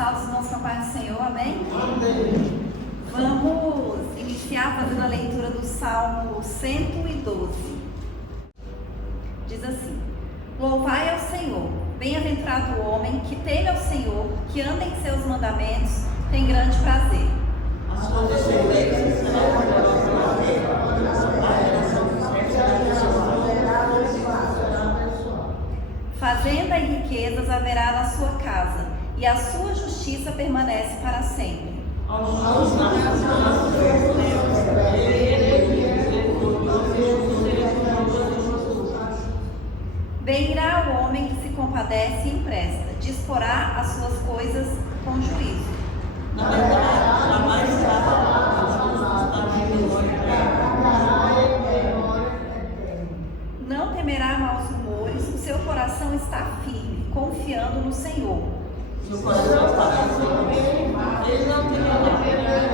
Saúde os irmãos com a paz do Senhor, amém? Amém. Vamos iniciar fazendo a leitura do Salmo 112. Diz assim: Louvai ao Senhor, bem-aventurado o homem que teme ao Senhor, que anda em seus mandamentos, tem grande prazer. As suas excelências serão guardadas pela terra, a geração dos Fazenda e riquezas haverá na sua casa, e a sua justiça permanece para sempre. Bem irá o homem que se compadece e empresta, disporá as suas coisas com juízo. Na verdade, jamais será Não temerá maus rumores, o seu coração está firme, confiando no Senhor. Seu coração está firme, ele não temerá,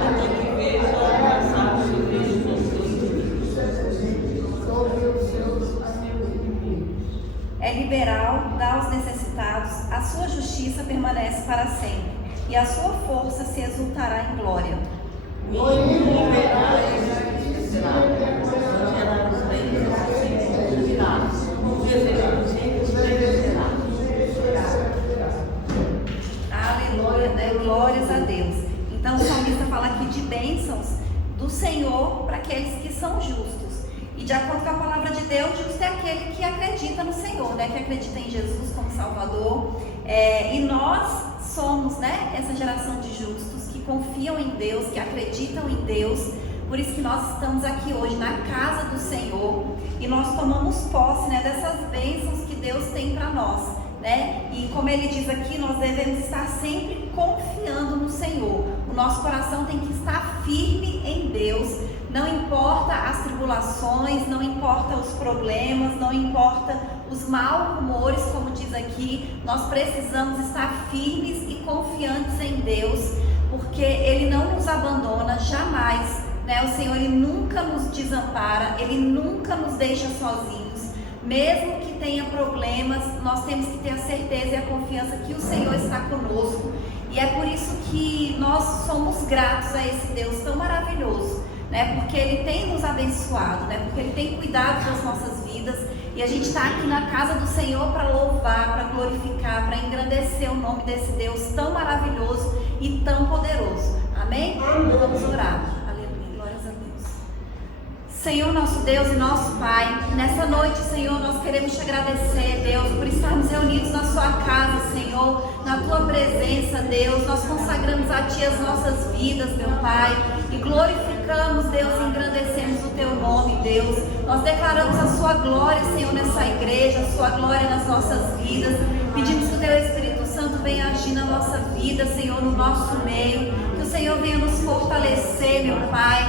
até que veja alcançar o seu Cristo nos seus inimigos. É liberal, dá aos necessitados, a sua justiça permanece para sempre, e a sua força se exultará em glória. Aleluia, né? Glórias a Deus. Então o salmista fala aqui de bênçãos do Senhor para aqueles que são justos. E de acordo com a palavra de Deus, justo é aquele que acredita no Senhor, né? Que acredita em Jesus como Salvador. E nós somos, né, essa geração de justos que confiam em Deus, que acreditam em Deus. Por isso que nós estamos aqui hoje na casa do Senhor e nós tomamos posse, né, dessas bênçãos que Deus tem para nós, né? E como ele diz aqui, nós devemos estar sempre confiando no Senhor. O nosso coração tem que estar firme em Deus. Não importa as tribulações, não importa os problemas, não importa os maus rumores, como diz aqui, nós precisamos estar firmes e confiantes em Deus, porque Ele não nos abandona jamais, né? O Senhor, Ele nunca nos desampara, Ele nunca nos deixa sozinhos. Mesmo que tenha problemas, nós temos que ter a certeza e a confiança que o Senhor está conosco. E é por isso que nós somos gratos a esse Deus tão maravilhoso, né? Porque Ele tem nos abençoado, né? Porque Ele tem cuidado das nossas vidas. E a gente está aqui na casa do Senhor para louvar, para glorificar, para engrandecer o nome desse Deus tão maravilhoso e tão poderoso. Amém? Vamos orar. Aleluia, glórias a Deus. Senhor, nosso Deus e nosso Pai, nessa noite, Senhor, nós queremos te agradecer, Deus, por estarmos reunidos na sua casa, Senhor, na tua presença, Deus. Nós consagramos a ti as nossas vidas, meu Pai, e glorificamos, Deus, e engrandecemos o teu nome, Deus. Nós declaramos a sua glória, Senhor, nessa igreja, a sua glória nas nossas vidas. Pedimos que o teu Espírito Santo venha agir na nossa vida, Senhor, no nosso meio. Que o Senhor venha nos fortalecer, meu Pai.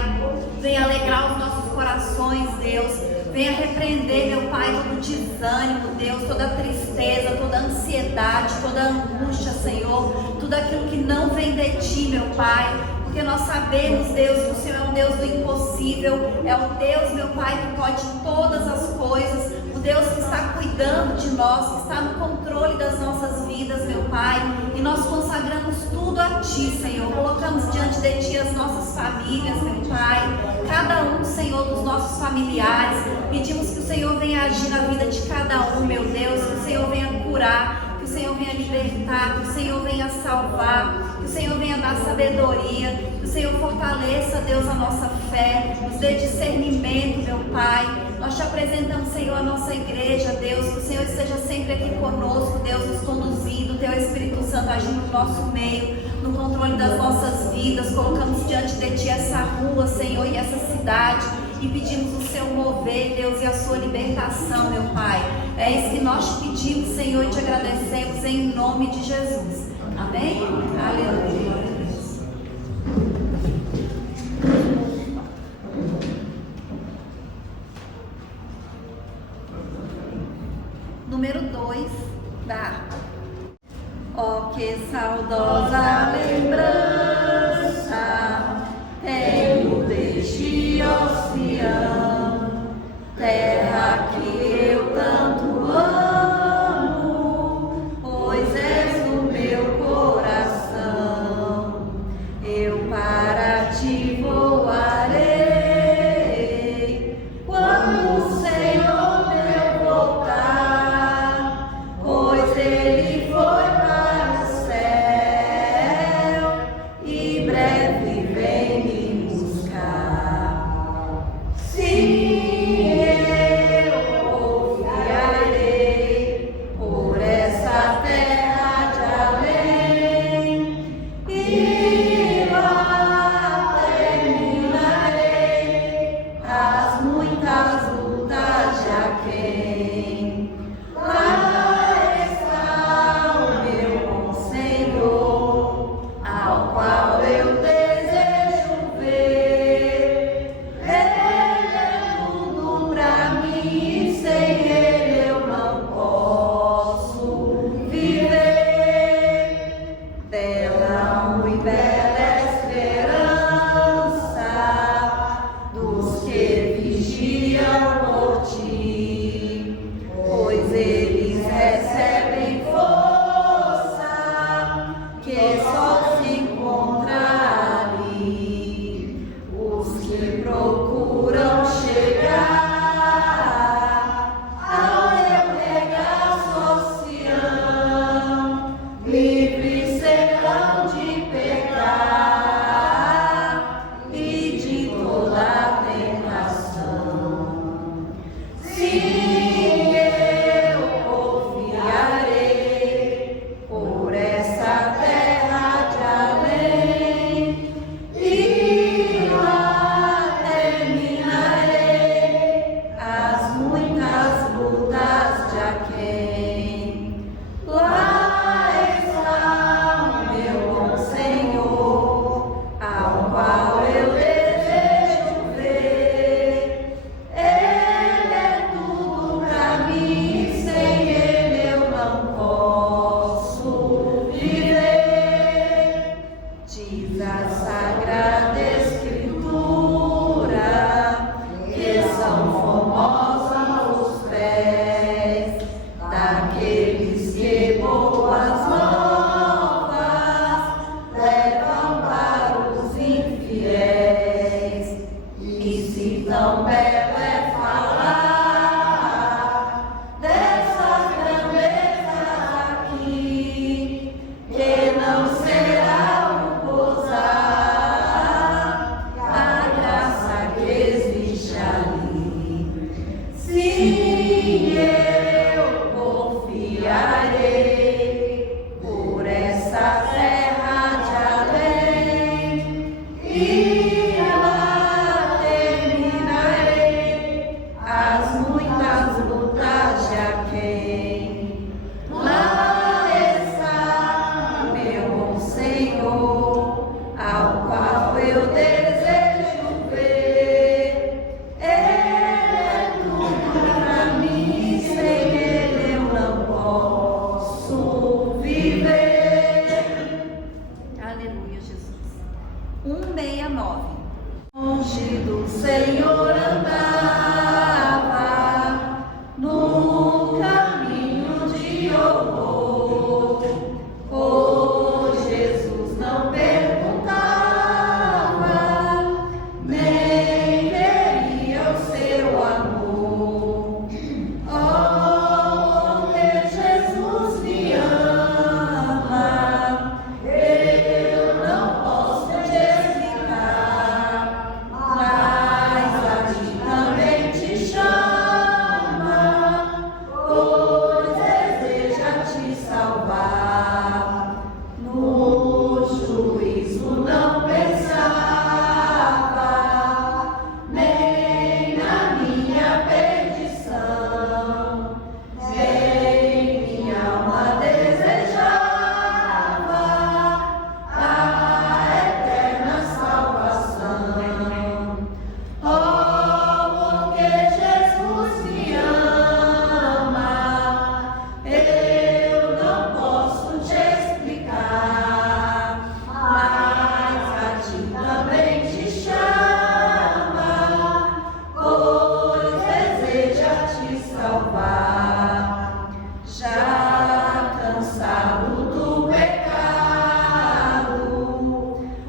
Venha alegrar os nossos corações, Deus. Venha repreender, meu Pai, todo desânimo, Deus, toda tristeza, toda ansiedade, toda angústia, Senhor. Tudo aquilo que não vem de ti, meu Pai. Porque nós sabemos, Deus, que o Senhor é um Deus do impossível. É o Deus, meu Pai, que pode todas as coisas. O Deus que está cuidando de nós, que está no controle das nossas vidas, meu Pai. E nós consagramos tudo a Ti, Senhor. Colocamos diante de Ti as nossas famílias, meu Pai. Cada um, Senhor, dos nossos familiares. Pedimos que o Senhor venha agir na vida de cada um, meu Deus. Que o Senhor venha curar, que o Senhor venha libertar, que o Senhor venha salvar, que o Senhor venha dar sabedoria, que o Senhor fortaleça, Deus, a nossa fé, nos dê discernimento, meu Pai. Nós te apresentamos, Senhor, a nossa igreja, Deus, que o Senhor esteja sempre aqui conosco, Deus, nos conduzindo, o teu Espírito Santo agindo no nosso meio, no controle das nossas vidas. Colocamos diante de Ti essa rua, Senhor, e essa cidade, e pedimos o seu mover, Deus, e a sua libertação, meu Pai. É isso que nós te pedimos, Senhor, e te agradecemos em nome de Jesus. Amém? Aleluia. Número 2 da harpa. Oh, que saudosa lembrança tenho deste Sião, terra que eu tanto amo, pois és o meu coração. livres serão de pecar e de toda tentação. Sim, eu confiarei por essa terra de além e lá terminarei as muitas lutas de aquém. Lá está o meu bom Senhor, ao qual eu desejo ver. Ele é tudo pra mim, sem ele eu não posso viver. Diz a Sagrada Escritura que são formosos os pés daqueles que boas novas levam para os infiéis. E se tão belo é falar dessas grandezas aqui, que não será o gozar a graça que existe ali. Sim, eu confiarei por essa terra de além e lá terminarei as muitas lutas de aquém. Lá está meu bom Senhor, ao qual eu desejo ver. Ele é tudo pra mim, sem ele eu não posso viver. Aleluia, Jesus. 169. Longe do Senhor andava, no caminho de horror. Oh, Jesus não perguntava, nem queria o seu amor. Oh, que Jesus me ama, eu não posso te explicar, mas a ti também te chama, pois deseja te salvar. No juízo não pensava, nem na minha perdição, nem minha alma desejava a eterna salvação. Oh, porque Jesus me ama, eu não posso te explicar, mas a ti também te chama, pois deseja te salvar. Já cansado do pecado,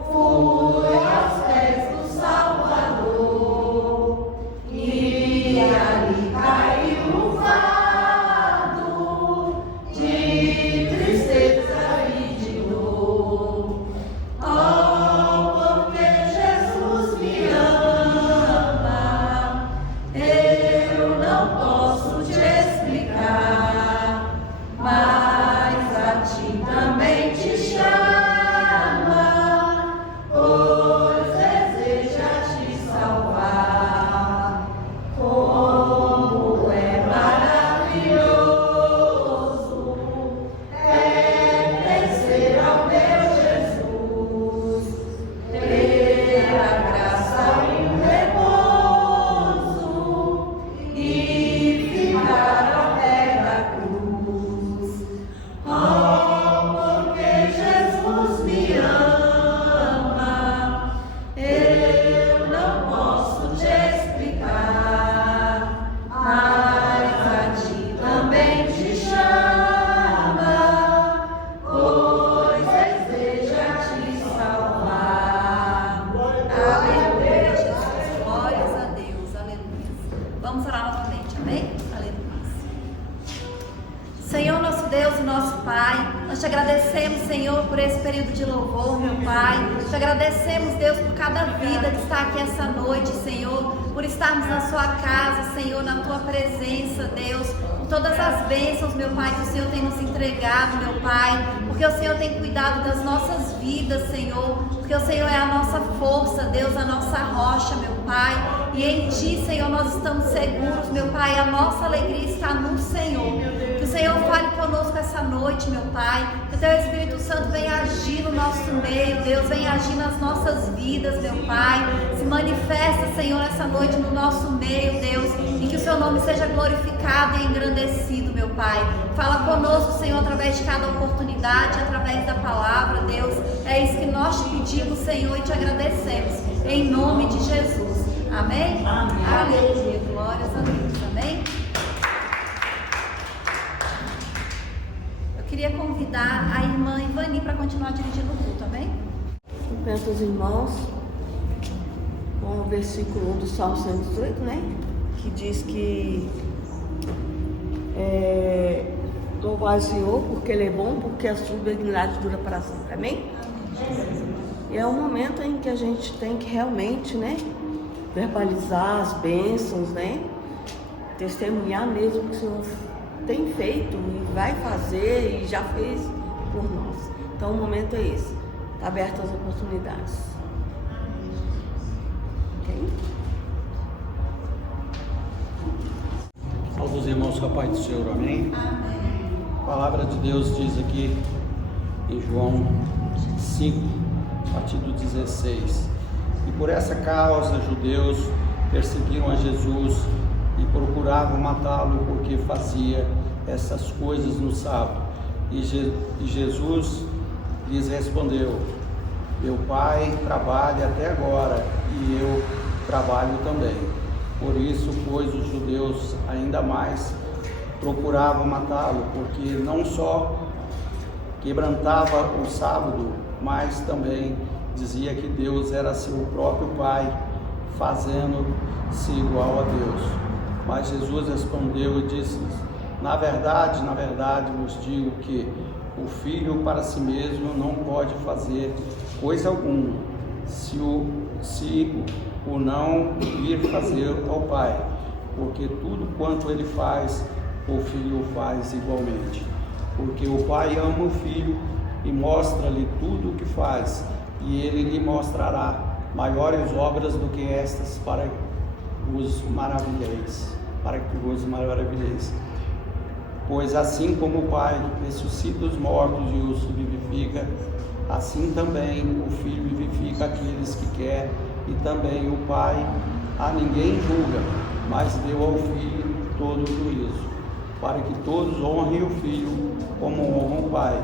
fui aos pés do Salvador e ali caiu um fardo de tristeza e de dor. Oh, porque Jesus me ama, eu não posso te explicar, mas a ti também te chama, pois deseja te salvar. Como é maravilhoso, é Pai. Nós te agradecemos, Senhor, por esse período de louvor, meu Pai. Te agradecemos, Deus, por cada vida que está aqui essa noite, Senhor, por estarmos na sua casa, Senhor, na tua presença, Deus, por todas as bênçãos, meu Pai, que o Senhor tem nos entregado, meu Pai, porque o Senhor tem cuidado das nossas vidas, Senhor, porque o Senhor é a nossa força, Deus, a nossa rocha, meu Pai, e em Ti, Senhor, nós estamos seguros, meu Pai, a nossa alegria está no Senhor. Que o Senhor fale conosco essa noite, meu Pai, que o Teu Espírito Santo venha agir no nosso meio, Deus, venha agir nas nossas vidas, meu Pai, se manifesta, Senhor, essa noite no nosso meio, Deus, e que o Seu nome seja glorificado e engrandecido, meu Pai. Fala conosco, Senhor, através de cada oportunidade, através da palavra, Deus, é isso que nós te pedimos, Senhor, e te agradecemos, em nome de Jesus, amém? Amém. Aleluia, glórias a Deus, amém? Eu queria convidar a irmã Ivani para continuar dirigindo o culto, amém? Cumprimento os irmãos com o versículo 1 do Salmo 118, né? Que diz que louvar o Senhor porque Ele é bom, porque a sua benignidade dura para sempre, amém? E é um momento em que a gente tem que realmente, né, verbalizar as bênçãos, né, testemunhar mesmo o que o Senhor tem feito e vai fazer e já fez por nós. Então o momento é esse, está aberto às oportunidades. Ok? Saúde os irmãos com a paz do Senhor, amém? A palavra de Deus diz aqui em João 5, a partir do 16: e por essa causa judeus perseguiram a Jesus e procuravam matá-lo porque fazia essas coisas no sábado. E Jesus lhes respondeu: meu Pai trabalha até agora e eu trabalho também. Por isso, pois, os judeus ainda mais procuravam matá-lo, porque não só quebrantava o sábado, mas também dizia que Deus era seu próprio Pai, fazendo-se igual a Deus. Mas Jesus respondeu e disse-lhes: na verdade vos digo que o Filho para si mesmo não pode fazer coisa alguma, se o não vir fazer ao Pai, porque tudo quanto Ele faz, o Filho o faz igualmente. Porque o Pai ama o Filho e mostra-lhe tudo o que faz, e Ele lhe mostrará maiores obras do que estas, para que vos maravilheis. Pois assim como o Pai ressuscita os mortos e os vivifica, assim também o Filho vivifica aqueles que quer, e também o Pai a ninguém julga, mas deu ao Filho todo o juízo, para que todos honrem o Filho como honram o Pai.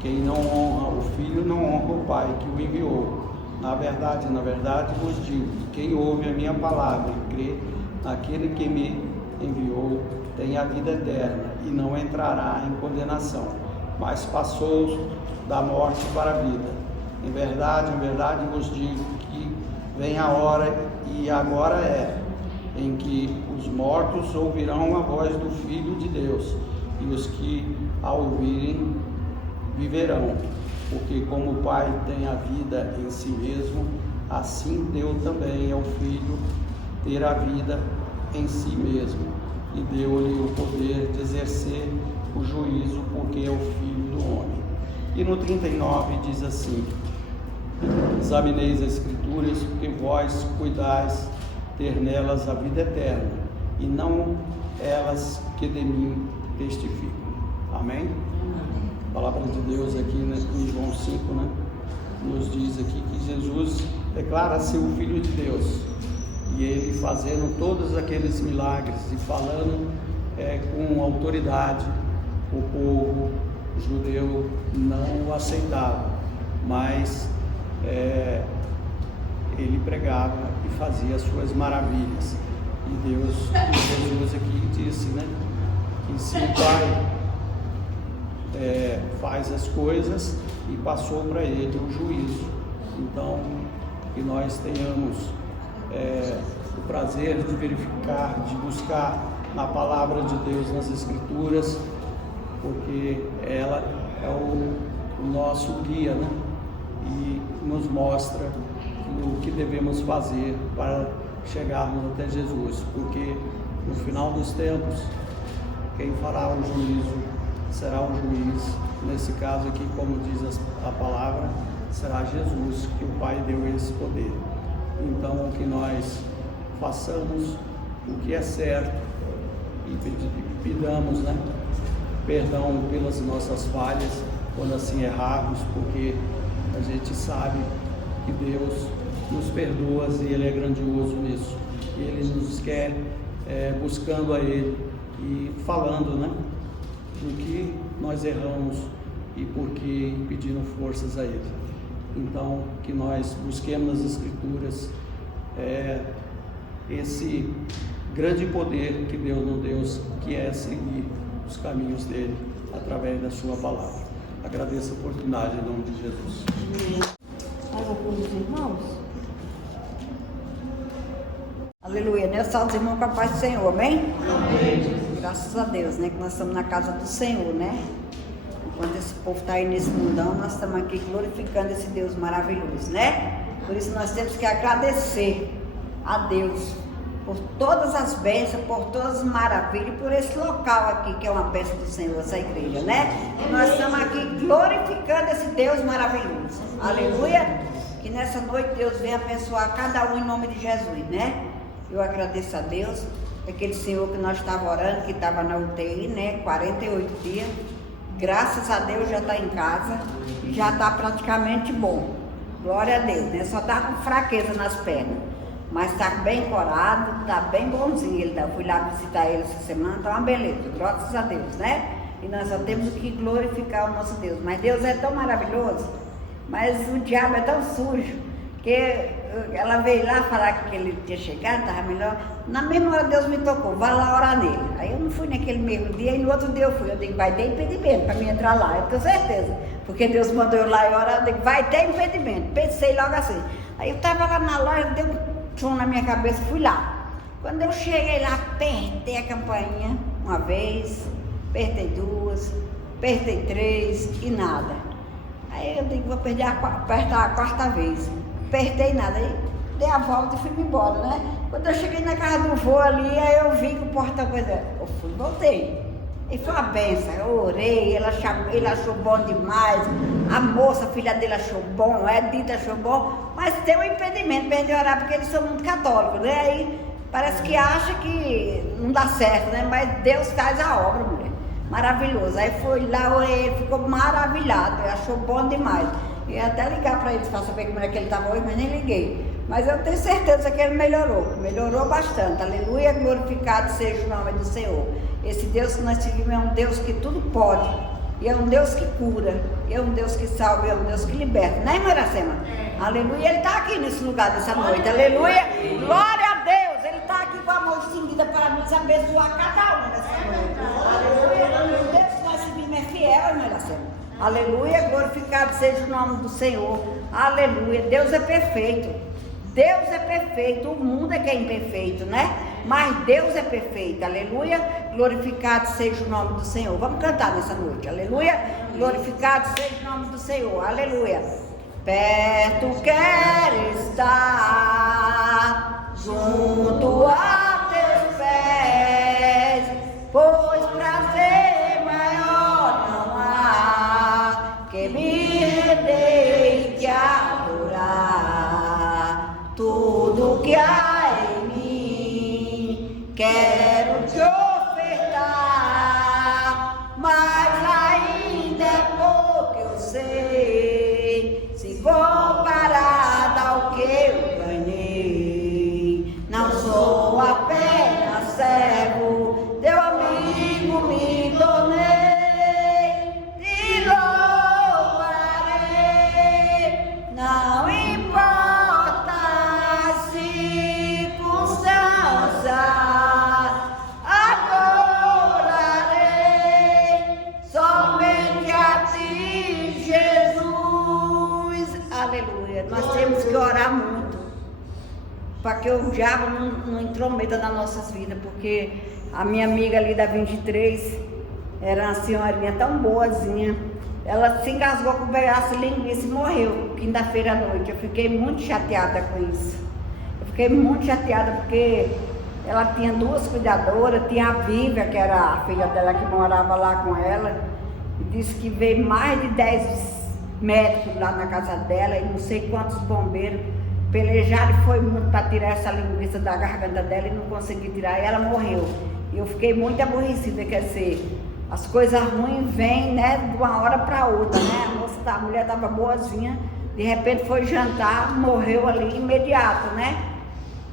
Quem não honra o Filho não honra o Pai que o enviou. Na verdade vos digo que quem ouve a minha palavra e crê naquele que me enviou tem a vida eterna e não entrará em condenação, mas passou da morte para a vida. Em verdade vos digo que vem a hora, e agora é, em que os mortos ouvirão a voz do Filho de Deus, e os que a ouvirem viverão. Porque como o Pai tem a vida em si mesmo, assim deu também ao Filho ter a vida em si mesmo, e deu-lhe o poder de exercer o juízo, porque é o Filho do homem. E no 39 diz assim: examineis as Escrituras, porque vós cuidais ter nelas a vida eterna, e não elas que de mim testificam. Amém? A palavra de Deus aqui, né, em João 5, né, nos diz aqui que Jesus declara ser o Filho de Deus, e Ele fazendo todos aqueles milagres e falando com autoridade. O povo judeu não o aceitava, mas Ele pregava e fazia as suas maravilhas. E Jesus aqui disse, né, que se o Pai faz as coisas, e passou para Ele o juízo. Então, que nós tenhamos o prazer de verificar, de buscar na palavra de Deus, nas Escrituras, porque ela é o nosso guia, né? E nos mostra o que devemos fazer para chegarmos até Jesus, porque no final dos tempos, quem fará o juízo será o juiz. Nesse caso aqui, como diz a palavra, será Jesus, que o Pai deu esse poder. Então, que nós façamos o que é certo e pidamos, né, perdão pelas nossas falhas, quando assim errarmos, porque a gente sabe que Deus nos perdoa e Ele é grandioso nisso. E Ele nos quer buscando a Ele e falando, né, do que nós erramos e porque pedindo forças a Ele. Então, que nós busquemos nas Escrituras esse grande poder que Deus nos deu, que é seguir os caminhos dele através da sua palavra. Agradeço a oportunidade em nome de Jesus. Mais alguns irmãos? Aleluia, né? Salve os irmãos com a paz do Senhor, amém? Amém. Graças a Deus, né? Que nós estamos na casa do Senhor, né? Enquanto esse povo está aí nesse mundão, nós estamos aqui glorificando esse Deus maravilhoso, né? Por isso nós temos que agradecer a Deus por todas as bênçãos, por todas as maravilhas, por esse local aqui que é uma bênção do Senhor, essa igreja, né? E nós estamos aqui glorificando esse Deus maravilhoso. Aleluia! Que nessa noite Deus venha abençoar cada um em nome de Jesus, né? Eu agradeço a Deus, aquele senhor que nós estávamos orando, que estava na UTI, né? 48 dias. Graças a Deus já está em casa, já está praticamente bom. Glória a Deus, né? Só está com fraqueza nas pernas, mas está bem corado, está bem bonzinho. Eu fui lá visitar ele essa semana, está uma beleza, graças a Deus, né? E nós só temos que glorificar o nosso Deus. Mas Deus é tão maravilhoso, mas o diabo é tão sujo, que ela veio lá falar que ele tinha chegado, estava melhor. Na mesma hora Deus me tocou, vai lá orar nele. Aí eu não fui naquele mesmo dia, e no outro dia eu fui. Eu digo, vai ter impedimento para mim entrar lá, eu tenho certeza. Porque Deus mandou eu lá e orar, eu digo, vai ter impedimento. Pensei logo assim. Aí eu estava lá na loja, deu um som na minha cabeça, fui lá. Quando eu cheguei lá, apertei a campainha uma vez, apertei duas, apertei três e nada. Aí eu digo, vou apertar a quarta vez. Apertei nada, aí dei a volta e fui embora, né? Quando eu cheguei na casa do vô ali, aí eu vi que o portão coisa. Eu fui, voltei. E foi uma benção, eu orei, ele achou bom demais, a moça, a filha dele achou bom, a Edita achou bom, mas tem um impedimento para ele orar, porque eles são muito católicos, né? Aí parece que acha que não dá certo, né? Mas Deus faz a obra, mulher. Maravilhoso. Aí foi lá, orei, ele ficou maravilhado, ele achou bom demais. Eu ia até ligar para ele para saber como é que ele estava hoje, mas nem liguei. Mas eu tenho certeza que ele melhorou bastante. Aleluia, glorificado seja o nome do Senhor. Esse Deus que nós seguimos é um Deus que tudo pode, e é um Deus que cura, e é um Deus que salva, e é um Deus que liberta, né, irmã Iracema? Aleluia, Ele está aqui nesse lugar dessa noite, aleluia, glória a Deus, Ele está aqui com a mão estendida para nos abençoar cada um nessa noite, aleluia, o Deus que nós seguimos é fiel, irmã Iracema. Aleluia, glorificado seja o nome do Senhor, aleluia, Deus é perfeito. Deus é perfeito, o mundo é que é imperfeito, né? Mas Deus é perfeito, aleluia, glorificado seja o nome do Senhor. Vamos cantar nessa noite, aleluia, glorificado seja o nome do Senhor, aleluia. Perto quero estar, junto a teus pés, pois prazer maior não há que me render e te adorar. Tudo que há em mim quero te ofertar, mas ainda é pouco eu sei, se comparada ao que eu ganhei. Não sou apenas servo, teu amigo me tornei, te louvarei, não importa as circunstâncias, adorarei somente a ti, Jesus. Aleluia. Nós temos que orar muito para que o diabo não intrometa nas nossas vidas, porque a minha amiga ali da 23 era uma senhorinha tão boazinha, ela se engasgou com o pedaço de linguiça e morreu quinta-feira à noite. Eu fiquei muito chateada com isso. Eu fiquei muito chateada porque ela tinha 2 cuidadoras, tinha a Vívia, que era a filha dela que morava lá com ela, e disse que veio mais de 10 médicos lá na casa dela e não sei quantos bombeiros pelejaram e foi muito para tirar essa linguiça da garganta dela e não consegui tirar, e ela morreu. E eu fiquei muito aborrecida, quer dizer, as coisas ruins vêm, né, de uma hora para outra, né? A mulher estava boazinha, de repente foi jantar, morreu ali imediato, né?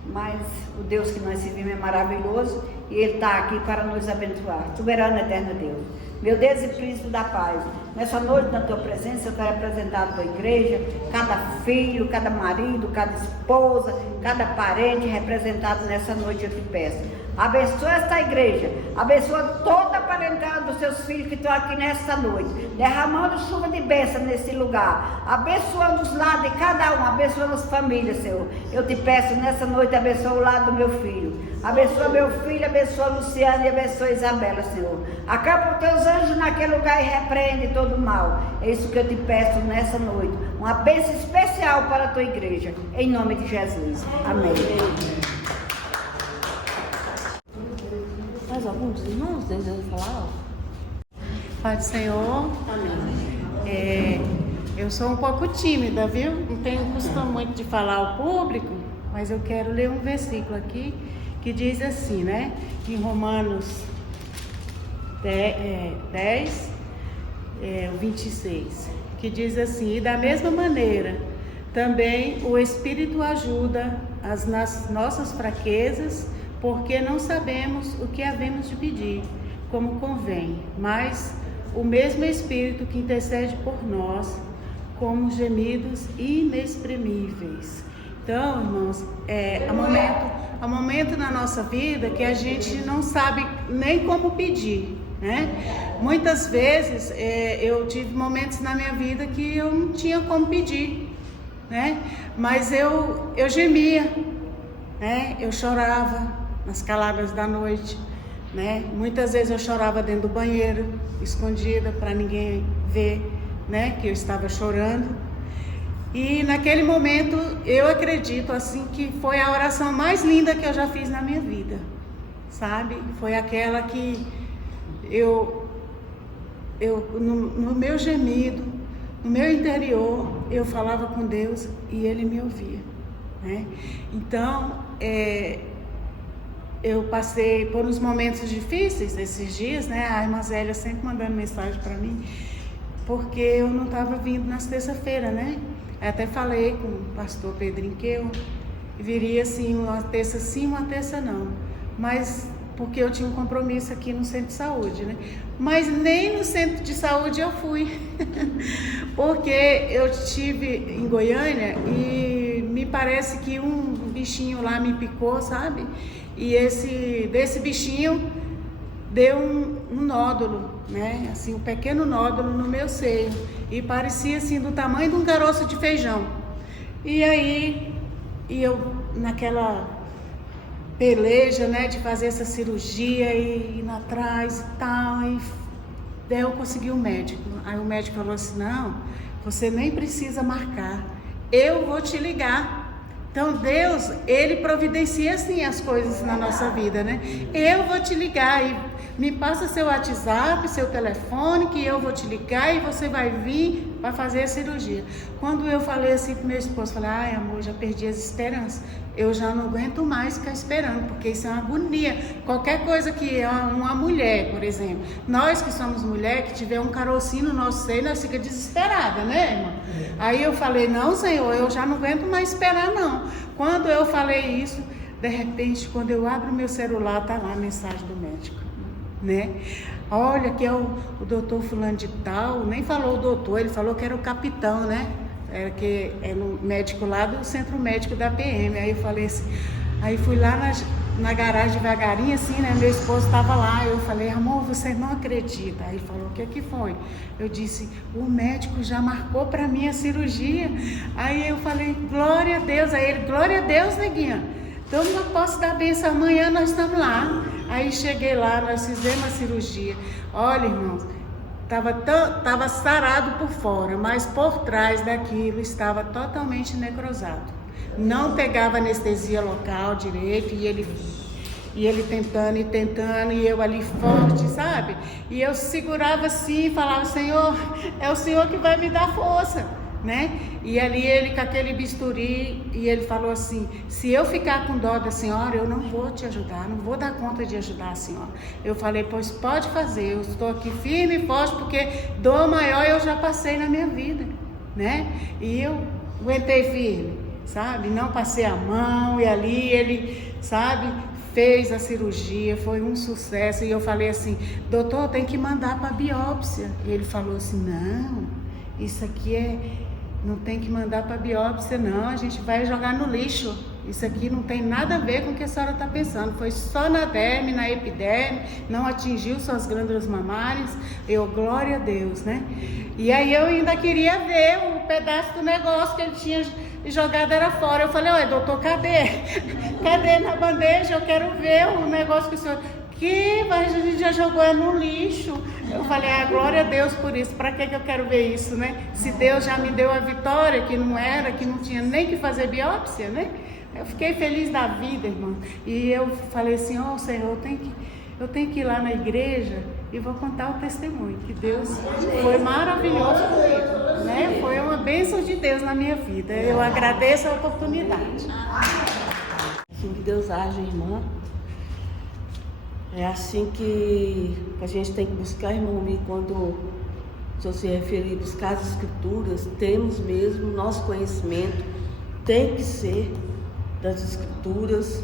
Mas o Deus que nós servimos é maravilhoso e Ele está aqui para nos abençoar. Soberano eterno Deus, meu Deus e Príncipe da paz, nessa noite na tua presença eu quero apresentar a tua igreja, cada filho, cada marido, cada esposa, cada parente representado nessa noite. Eu te peço, abençoa esta igreja, abençoa toda a parentela dos seus filhos que estão aqui nesta noite, derramando chuva de bênção nesse lugar, abençoando os lados de cada um, abençoando as famílias, Senhor. Eu te peço nessa noite, abençoa o lado do meu filho, abençoa meu filho, abençoa Luciana e abençoa Isabela, Senhor. Acaba os teus anjos naquele lugar e repreende todo o mal. É isso que eu te peço nessa noite, uma bênção especial para a tua igreja, em nome de Jesus. Amém. Mais alguns irmãos desejam falar? Pai do Senhor. Amém. Eu sou um pouco tímida, viu? Não tenho costume muito de falar ao público, mas eu quero ler um versículo aqui que diz assim, né? Em Romanos 10, 26, que diz assim: e da mesma maneira, também o Espírito ajuda nas nossas fraquezas, porque não sabemos o que havemos de pedir, como convém, mas o mesmo Espírito que intercede por nós, com gemidos inexprimíveis. Então, irmãos, há momento na nossa vida que a gente não sabe nem como pedir, né? Muitas vezes eu tive momentos na minha vida que eu não tinha como pedir, né? Mas eu gemia, né? Eu chorava nas caladas da noite, né? Muitas vezes eu chorava dentro do banheiro, escondida para ninguém ver, né, que eu estava chorando. E naquele momento eu acredito assim que foi a oração mais linda que eu já fiz na minha vida, sabe? Foi aquela que eu no meu gemido, no meu interior, eu falava com Deus e Ele me ouvia, né? Então eu passei por uns momentos difíceis esses dias, né? A irmã Zélia sempre mandando mensagem para mim, porque eu não estava vindo nas terça-feira, né? Eu até falei com o pastor Pedrinho que eu viria assim, uma terça sim, uma terça não, mas porque eu tinha um compromisso aqui no centro de saúde, né? Mas nem no centro de saúde eu fui, porque eu estive em Goiânia e me parece que um bichinho lá me picou, sabe? E desse bichinho deu um nódulo, né? Assim, um pequeno nódulo no meu seio, e parecia assim do tamanho de um caroço de feijão. E aí, eu naquela peleja, né, de fazer essa cirurgia e ir atrás e tal, e daí eu consegui um médico. Aí o médico falou assim: não, você nem precisa marcar, eu vou te ligar. Então Deus, Ele providencia assim as coisas na nossa vida, né? Eu vou te ligar e me passa seu WhatsApp, seu telefone, que eu vou te ligar e você vai vir para fazer a cirurgia. Quando eu falei assim pro meu esposo, falei: ai amor, já perdi as esperanças, eu já não aguento mais ficar esperando, porque isso é uma agonia. Qualquer coisa que uma mulher, por exemplo, nós que somos mulher, que tiver um carocinho no nosso seio, nós fica desesperada, né, irmã? Aí eu falei: não, Senhor, eu já não aguento mais esperar, não. Quando eu falei isso, de repente, quando eu abro meu celular, tá lá a mensagem do médico, né? Olha, que é o doutor fulano de tal, nem falou o doutor, ele falou que era o capitão, né? Que é no médico lá do centro médico da PM. Aí eu falei assim, aí fui lá na garagem devagarinho assim, né? Meu esposo estava lá, eu falei: amor, você não acredita? Aí ele falou: o que foi? Eu disse: o médico já marcou para mim a cirurgia. Aí eu falei: glória a Deus. Aí ele: glória a Deus, neguinha, então não posso dar benção, amanhã nós estamos lá. Aí cheguei lá, nós fizemos a cirurgia. Olha, irmãos, estava sarado por fora, mas por trás daquilo estava totalmente necrosado. Não pegava anestesia local direito e ele tentando e tentando, e eu ali forte, sabe? E eu segurava assim e falava: Senhor, é o Senhor que vai me dar força, né? E ali ele com aquele bisturi, e ele falou assim: se eu ficar com dó da senhora, eu não vou te ajudar, não vou dar conta de ajudar a senhora. Eu falei: pois pode fazer, eu estou aqui firme e forte, porque dor maior eu já passei na minha vida, né? E eu aguentei firme, sabe? Não passei a mão, e ali ele, sabe, fez a cirurgia, foi um sucesso. E eu falei assim: doutor, tem que mandar para biópsia. E ele falou assim: não, isso aqui não tem que mandar para biópsia, não, a gente vai jogar no lixo. Isso aqui não tem nada a ver com o que a senhora está pensando. Foi só na derme, na epiderme, não atingiu suas glândulas mamárias. Eu, glória a Deus, né? E aí eu ainda queria ver o pedaço do negócio que ele tinha jogado era fora. Eu falei: olha, doutor, cadê? Cadê na bandeja? Eu quero ver o negócio que o senhor... a gente já jogou no lixo. Eu falei: glória a Deus por isso. Para que eu quero ver isso, né? Se Deus já me deu a vitória, que não tinha nem que fazer biópsia, né? Eu fiquei feliz da vida, irmão. E eu falei assim: Senhor, eu tenho que ir lá na igreja e vou contar o testemunho, que Deus foi maravilhoso comigo, né? Foi uma bênção de Deus na minha vida. Eu agradeço a oportunidade. Assim que Deus age, irmã. É assim que a gente tem que buscar, irmão, e quando o senhor se referir a buscar as escrituras, temos mesmo, nosso conhecimento tem que ser das escrituras.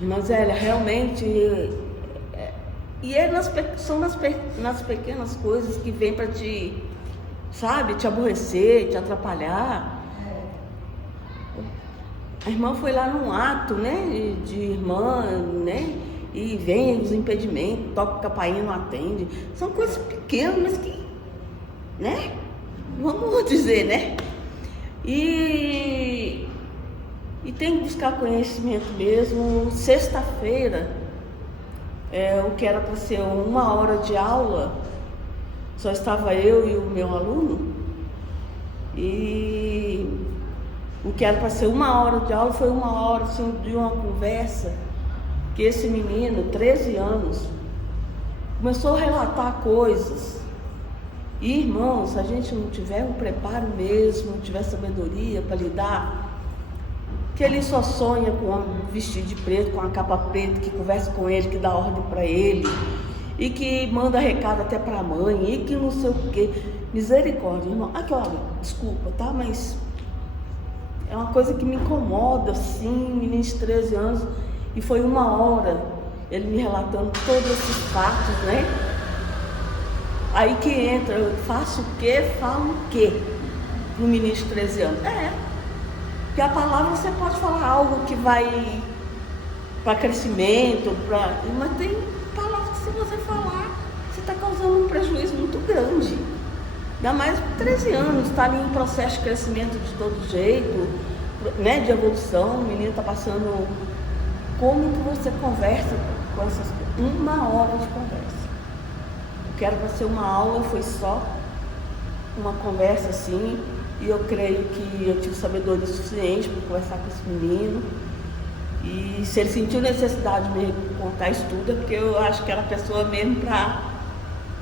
Irmã Zélia, realmente, são nas pequenas coisas que vem para te, sabe, te aborrecer, te atrapalhar. A irmã foi lá num ato, né, de irmã, né? E vem os impedimentos, toca o campainha, não atende. São coisas pequenas, mas que, né? Vamos dizer, né? E tem que buscar conhecimento mesmo. Sexta-feira, o que era para ser 1 hora de aula, só estava eu e o meu aluno. E o que era para ser 1 hora de aula foi 1 hora assim, de uma conversa. Que esse menino, 13 anos, começou a relatar coisas. E, irmãos, se a gente não tiver um preparo mesmo, não tiver sabedoria para lidar, que ele só sonha com um homem vestido de preto, com uma capa preta, que conversa com ele, que dá ordem para ele, e que manda recado até para a mãe, e que não sei o quê. Misericórdia, irmão. Aqui, olha, desculpa, tá? Mas é uma coisa que me incomoda, assim, menino de 13 anos. E foi 1 hora ele me relatando todos esses fatos, né? Aí que entra, eu faço o quê? Falo o quê? No menino de 13 anos. Porque a palavra você pode falar algo que vai para crescimento, mas tem palavras que se você falar, você está causando um prejuízo muito grande. Ainda mais com 13 anos, está ali em processo de crescimento de todo jeito, né? De evolução, o menino está passando... Como que você conversa com essas coisas? 1 hora de conversa. O que era para ser uma aula foi só uma conversa assim. E eu creio que eu tive sabedoria suficiente para conversar com esse menino. E se ele sentiu necessidade de me contar isso tudo, é porque eu acho que era a pessoa mesmo para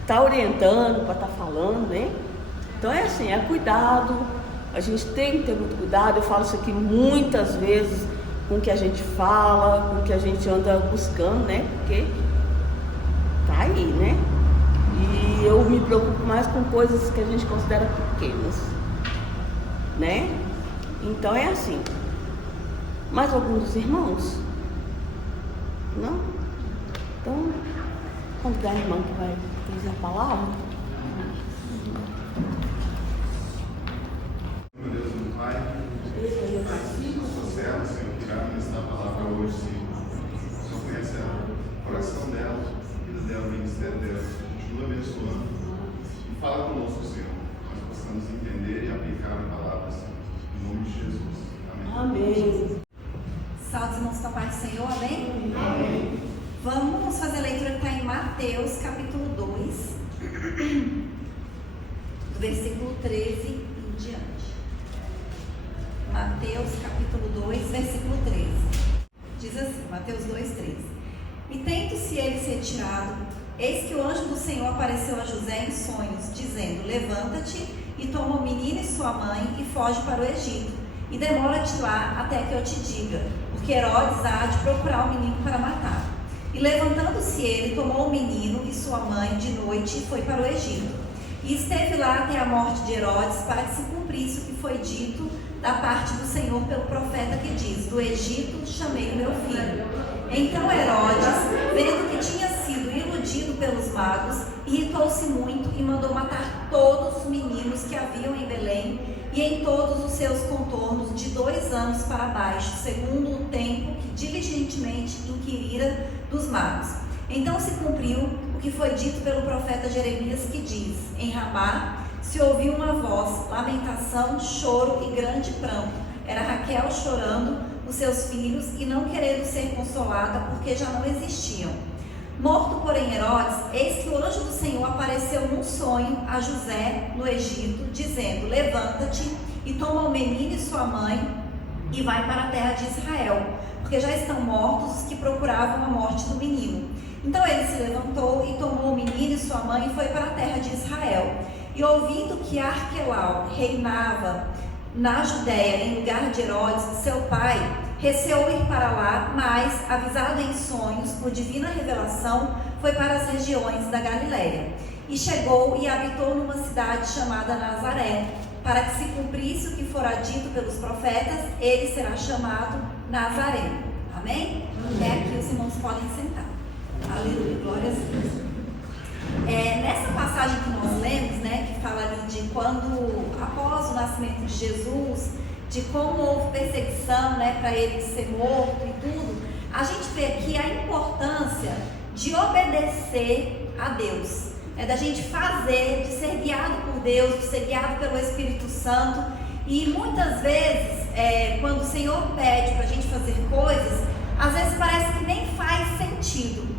estar orientando, para estar falando, né? Então é assim, é cuidado. A gente tem que ter muito cuidado. Eu falo isso aqui muitas vezes, com o que a gente fala, com o que a gente anda buscando, né? Porque tá aí, né? E eu me preocupo mais com coisas que a gente considera pequenas, né? Então é assim. Mais algum dos irmãos? Não? Então, convidar a irmã que vai trazer a palavra. Meu Deus, meu Pai, Senhor, que vai ministrar a palavra hoje, o Senhor conhece o coração dela, a vida dela, o ministério dela. Continua abençoando e fala conosco, Senhor, nós possamos entender e aplicar a palavra, Senhor, em nome de Jesus. Amém. Amém. Salve, irmãos, com a paz do Senhor, amém? Amém. Vamos fazer a leitura que está em Mateus, capítulo 2. versículo 13 em diante. Mateus capítulo 2, versículo 13. Diz assim, Mateus 2, 13. E tendo-se ele se retirado, eis que o anjo do Senhor apareceu a José em sonhos, dizendo: levanta-te e toma o menino e sua mãe e foge para o Egito, e demora-te lá até que eu te diga, porque Herodes há de procurar o menino para matar. E levantando-se ele, tomou o menino e sua mãe de noite e foi para o Egito. E esteve lá até a morte de Herodes, para que se cumprisse o que foi dito da parte do Senhor pelo profeta, que diz: do Egito chamei o meu filho. Então Herodes, vendo que tinha sido iludido pelos magos, irritou-se muito e mandou matar todos os meninos que haviam em Belém e em todos os seus contornos de 2 anos para baixo, segundo o tempo que diligentemente inquirira dos magos. Então se cumpriu o que foi dito pelo profeta Jeremias, que diz: em Ramá se ouviu uma voz, lamentação, choro e grande pranto. Era Raquel chorando os seus filhos e não querendo ser consolada, porque já não existiam. Morto, porém, Herodes, eis que o anjo do Senhor apareceu num sonho a José no Egito, dizendo: levanta-te e toma o menino e sua mãe e vai para a terra de Israel, porque já estão mortos os que procuravam a morte do menino. Então ele se levantou e tomou o menino e sua mãe e foi para a terra de Israel. E ouvindo que Arquelau reinava na Judéia em lugar de Herodes, seu pai, receou ir para lá, mas, avisado em sonhos por divina revelação, foi para as regiões da Galiléia. E chegou e habitou numa cidade chamada Nazaré, para que se cumprisse o que fora dito pelos profetas: ele será chamado Nazareno. Amém? Até aqui os irmãos podem sentar. Aleluia, glória a Deus. Nessa passagem que nós lemos, né, que fala ali de quando, após o nascimento de Jesus, de como houve perseguição, né, para ele ser morto e tudo, a gente vê aqui a importância de obedecer a Deus, da gente fazer, de ser guiado por Deus, de ser guiado pelo Espírito Santo. E muitas vezes, quando o Senhor pede para a gente fazer coisas, às vezes parece que nem faz sentido.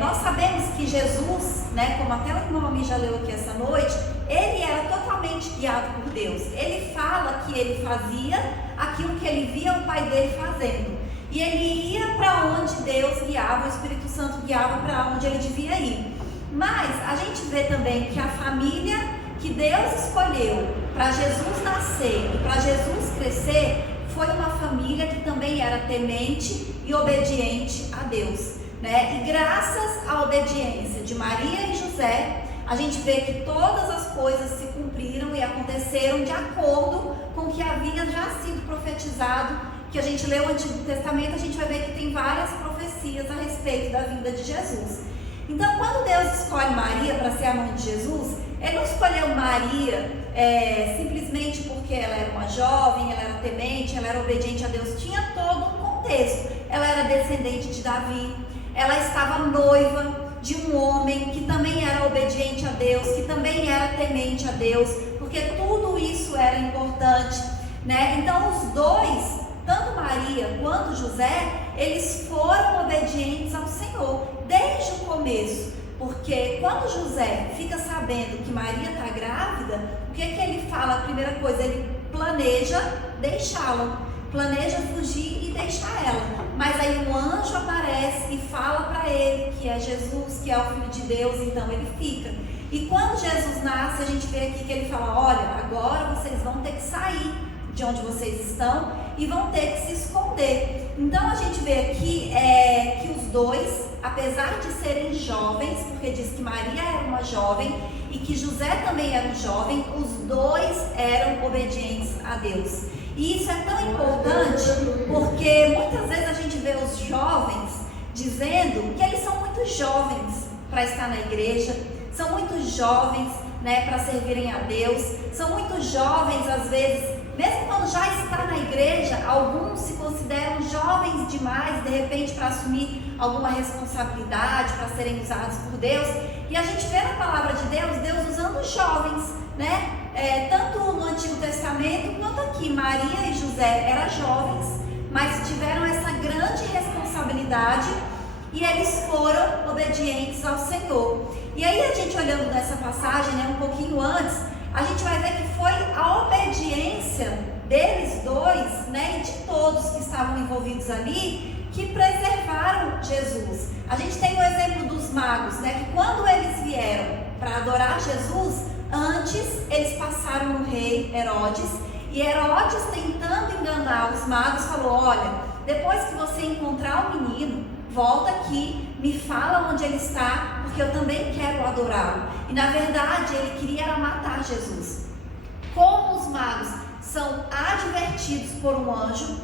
Nós sabemos que Jesus, né, como até o irmão Ami já leu aqui essa noite, ele era totalmente guiado por Deus. Ele fala que ele fazia aquilo que ele via o pai dele fazendo, e ele ia para onde Deus guiava, o Espírito Santo guiava para onde ele devia ir. Mas a gente vê também que a família que Deus escolheu para Jesus nascer e para Jesus crescer foi uma família que também era temente e obediente a Deus, né? E graças à obediência de Maria e José, a gente vê que todas as coisas se cumpriram e aconteceram de acordo com o que havia já sido profetizado. Que a gente lê o Antigo Testamento, a gente vai ver que tem várias profecias a respeito da vinda de Jesus. Então, quando Deus escolhe Maria para ser a mãe de Jesus, Ele não escolheu Maria simplesmente porque ela era uma jovem, ela era temente, ela era obediente a Deus. Tinha todo um contexto. Ela era descendente de Davi, ela estava noiva de um homem que também era obediente a Deus, que também era temente a Deus, porque tudo isso era importante, né? Então os dois, tanto Maria quanto José, eles foram obedientes ao Senhor desde o começo, porque quando José fica sabendo que Maria está grávida, o que ele fala? A primeira coisa, ele planeja deixá-la, planeja fugir e deixar ela. Mas aí um anjo aparece e fala para ele que é Jesus, que é o Filho de Deus, então ele fica. E quando Jesus nasce, a gente vê aqui que ele fala: olha, agora vocês vão ter que sair de onde vocês estão e vão ter que se esconder. Então a gente vê aqui que os dois, apesar de serem jovens, porque diz que Maria era uma jovem e que José também era um jovem, os dois eram obedientes a Deus. E isso é tão importante porque muitas vezes a gente vê os jovens dizendo que eles são muito jovens para estar na igreja, são muito jovens, né, para servirem a Deus, são muito jovens às vezes, mesmo quando já está na igreja, alguns se consideram jovens demais, de repente, para assumir alguma responsabilidade, para serem usados por Deus. E a gente vê na palavra de Deus, Deus usando jovens, né? Tanto no Antigo Testamento quanto aqui. Maria e José eram jovens, mas tiveram essa grande responsabilidade e eles foram obedientes ao Senhor. E aí a gente olhando nessa passagem, né, um pouquinho antes, a gente vai ver que foi a obediência deles dois, né, e de todos que estavam envolvidos ali, que preservaram Jesus. A gente tem o exemplo dos magos, né, que quando eles vieram para adorar Jesus, antes eles passaram no rei Herodes, e Herodes, tentando enganar os magos, falou: olha, depois que você encontrar o menino, volta aqui, me fala onde ele está, porque eu também quero adorá-lo. E na verdade ele queria era matar Jesus. Como os magos são advertidos por um anjo,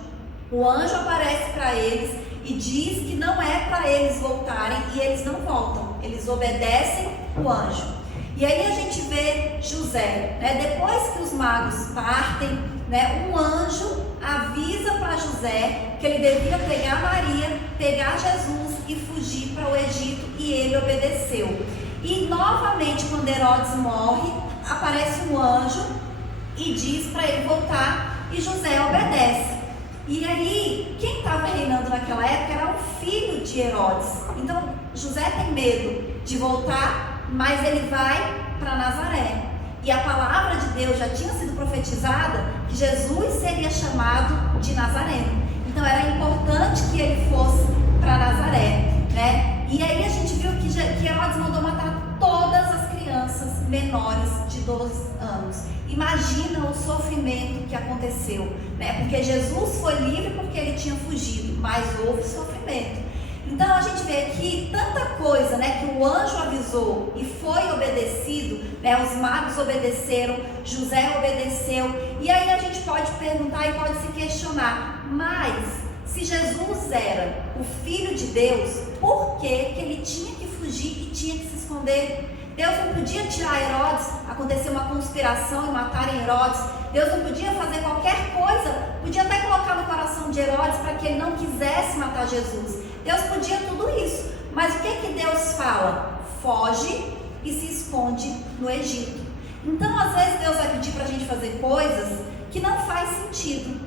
o anjo aparece para eles e diz que não é para eles voltarem, e eles não voltam, eles obedecem o anjo. E aí a gente vê José, né? Depois que os magos partem, né, um anjo avisa para José que ele devia pegar Maria, pegar Jesus e fugir para o Egito, e ele obedeceu. E novamente, quando Herodes morre, aparece um anjo e diz para ele voltar, e José obedece. E aí, quem estava reinando naquela época era o filho de Herodes. Então, José tem medo de voltar, mas ele vai para Nazaré. E a palavra de Deus já tinha sido profetizada que Jesus seria chamado de Nazareno. Então, era importante que ele fosse para Nazaré, né? E aí a gente viu que Herodes mandou matar todas as crianças menores de 12 anos. Imagina o sofrimento que aconteceu, né? Porque Jesus foi livre porque ele tinha fugido, mas houve sofrimento. Então a gente vê aqui tanta coisa, né, que o anjo avisou e foi obedecido, né? Os magos obedeceram, José obedeceu. E aí a gente pode perguntar e pode se questionar: mas se Jesus era o Filho de Deus, por que ele tinha que fugir e tinha que se esconder? Deus não podia tirar Herodes, acontecer uma conspiração e matarem Herodes. Deus não podia fazer qualquer coisa, podia até colocar no coração de Herodes para que ele não quisesse matar Jesus. Deus podia tudo isso, mas o que Deus fala? Foge e se esconde no Egito. Então, às vezes, Deus vai pedir para a gente fazer coisas que não faz sentido,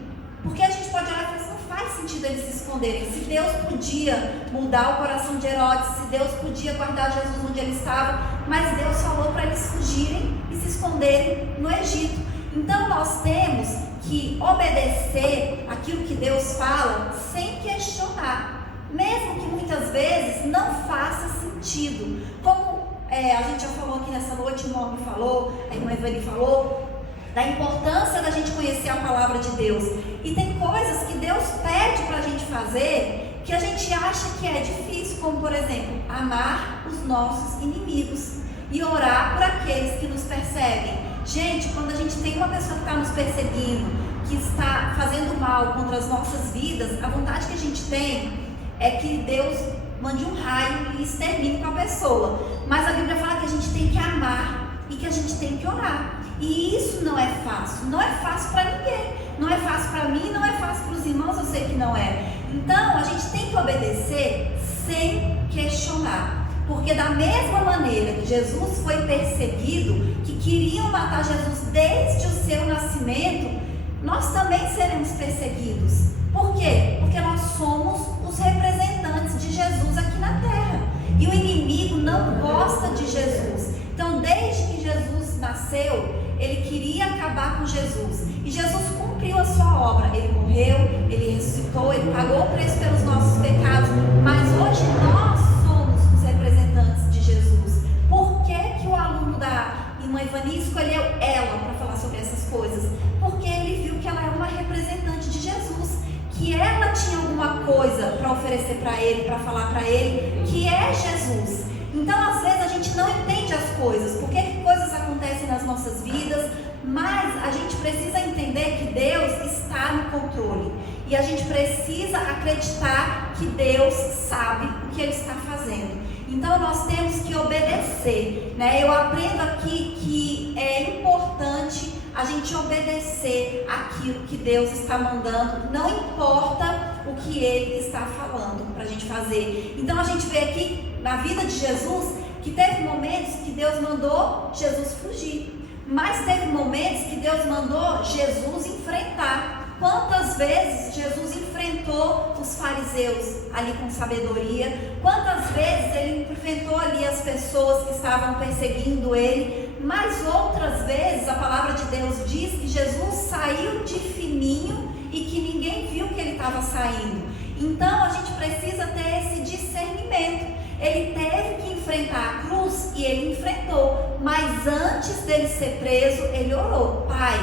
porque a gente pode olhar e falar assim: não faz sentido eles se esconderem. Se Deus podia mudar o coração de Herodes, se Deus podia guardar Jesus onde ele estava, mas Deus falou para eles fugirem e se esconderem no Egito. Então nós temos que obedecer aquilo que Deus fala sem questionar, mesmo que muitas vezes não faça sentido. Como a gente já falou aqui nessa noite, o irmão me falou, a irmã Evani falou, da importância da gente conhecer a palavra de Deus. E tem coisas que Deus pede para a gente fazer que a gente acha que é difícil, como por exemplo, amar os nossos inimigos e orar por aqueles que nos perseguem. Gente, quando a gente tem uma pessoa que está nos perseguindo, que está fazendo mal contra as nossas vidas, a vontade que a gente tem é que Deus mande um raio e extermine com a pessoa. Mas a Bíblia fala que a gente tem que amar e que a gente tem que orar. E isso não é fácil. Não é fácil para ninguém. Não é fácil para mim, não é fácil para os irmãos, eu sei que não é. Então, a gente tem que obedecer sem questionar. Porque da mesma maneira que Jesus foi perseguido, que queriam matar Jesus desde o seu nascimento, nós também seremos perseguidos. Por quê? Porque nós somos os representantes de Jesus aqui na terra. E o inimigo não gosta de Jesus. Então, desde que Jesus nasceu, ele queria acabar com Jesus. E Jesus cumpriu a sua obra. Ele morreu, ele ressuscitou, ele pagou o preço pelos nossos pecados. Mas hoje nós somos os representantes de Jesus. Por que o aluno da irmã Evani escolheu ela para falar sobre essas coisas? Porque ele viu que ela é uma representante de Jesus, que ela tinha alguma coisa para oferecer para ele, para falar para ele, que é Jesus. Então, às vezes, a gente não entende as coisas, porque coisas acontecem nas nossas vidas, mas a gente precisa entender que Deus está no controle. E a gente precisa acreditar que Deus sabe o que Ele está fazendo. Então, nós temos que obedecer, né? Eu aprendo aqui que é importante a gente obedecer aquilo que Deus está mandando, não importa o que Ele está falando para a gente fazer. Então, a gente vê aqui na vida de Jesus que teve momentos que Deus mandou Jesus fugir, mas teve momentos que Deus mandou Jesus enfrentar. Quantas vezes Jesus enfrentou os fariseus ali com sabedoria? Quantas vezes ele enfrentou ali as pessoas que estavam perseguindo ele? mas outras vezes a palavra de Deus diz que Jesus saiu de fininho e que ninguém viu que ele estava saindo. Então a gente precisa ter esse discernimento. Ele teve que enfrentar a cruz e ele enfrentou, mas antes dele ser preso, ele orou: Pai,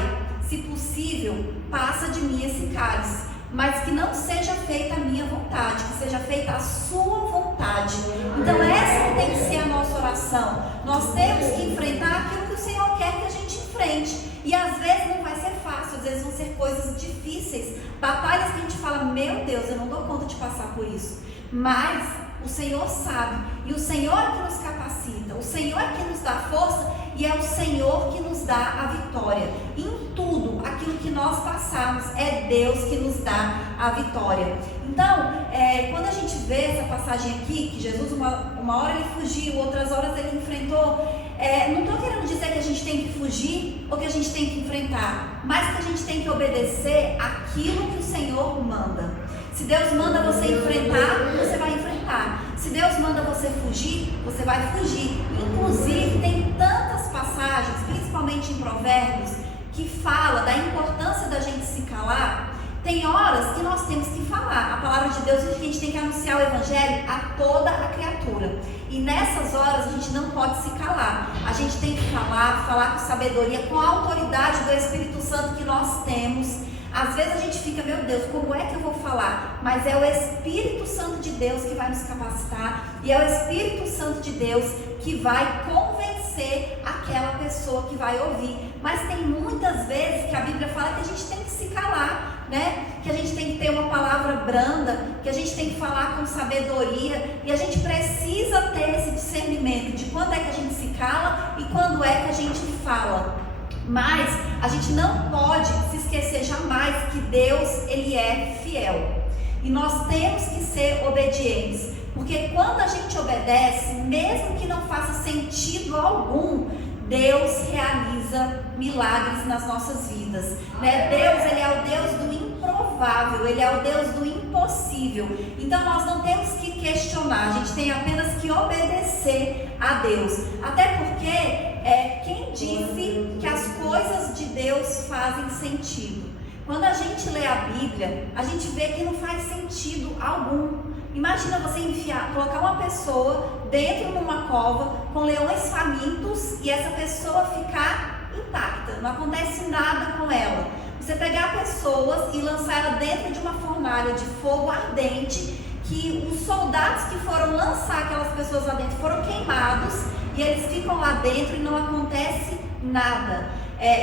se possível, passa de mim esse cálice, mas que não seja feita a minha vontade, que seja feita a sua vontade. Então essa que tem que ser a nossa oração. Nós temos que enfrentar aquilo que o Senhor quer que a gente enfrente, e às vezes não vai ser fácil, às vezes vão ser coisas difíceis, batalhas que a gente fala: meu Deus, eu não dou conta de passar por isso, mas o Senhor sabe, e o Senhor é que nos capacita, o Senhor é que nos dá força, e é o Senhor que nos dá a vitória. Em tudo aquilo que nós passarmos, é Deus que nos dá a vitória. Então, quando a gente vê essa passagem aqui, que Jesus uma hora ele fugiu, outras horas ele enfrentou, não estou querendo dizer que a gente tem que fugir ou que a gente tem que enfrentar, mas que a gente tem que obedecer aquilo que o Senhor manda. Se Deus manda você enfrentar, você vai enfrentar. Se Deus manda você fugir, você vai fugir. Inclusive, tem tantas passagens, principalmente em Provérbios, que fala da importância da gente se calar. Tem horas que nós temos que falar. A palavra de Deus diz que a gente tem que anunciar o Evangelho a toda a criatura. E nessas horas a gente não pode se calar. A gente tem que falar com sabedoria, com a autoridade do Espírito Santo que nós temos. Às vezes a gente fica: meu Deus, como é que eu vou falar? Mas é o Espírito Santo de Deus que vai nos capacitar, e é o Espírito Santo de Deus que vai convencer aquela pessoa que vai ouvir. Mas tem muitas vezes que a Bíblia fala que a gente tem que se calar, né? Que a gente tem que ter uma palavra branda, que a gente tem que falar com sabedoria, e a gente precisa ter esse discernimento de quando é que a gente se cala e quando é que a gente fala. Mas a gente não pode se esquecer jamais que Deus, ele é fiel, e nós temos que ser obedientes, porque quando a gente obedece, mesmo que não faça sentido algum, Deus realiza milagres nas nossas vidas, né? Deus, ele é o Deus do improvável, ele é o Deus do impossível. Então nós não temos que questionar, a gente tem apenas que obedecer a Deus. Até porque quem disse que as coisas de Deus fazem sentido? Quando a gente lê a Bíblia, a gente vê que não faz sentido algum. Imagina você colocar uma pessoa dentro de uma cova com leões famintos e essa pessoa ficar intacta, não acontece nada com ela. Você pegar pessoas e lançar ela dentro de uma fornalha de fogo ardente, que os soldados que foram lançar aquelas pessoas lá dentro foram queimados, e eles ficam lá dentro e não acontece nada.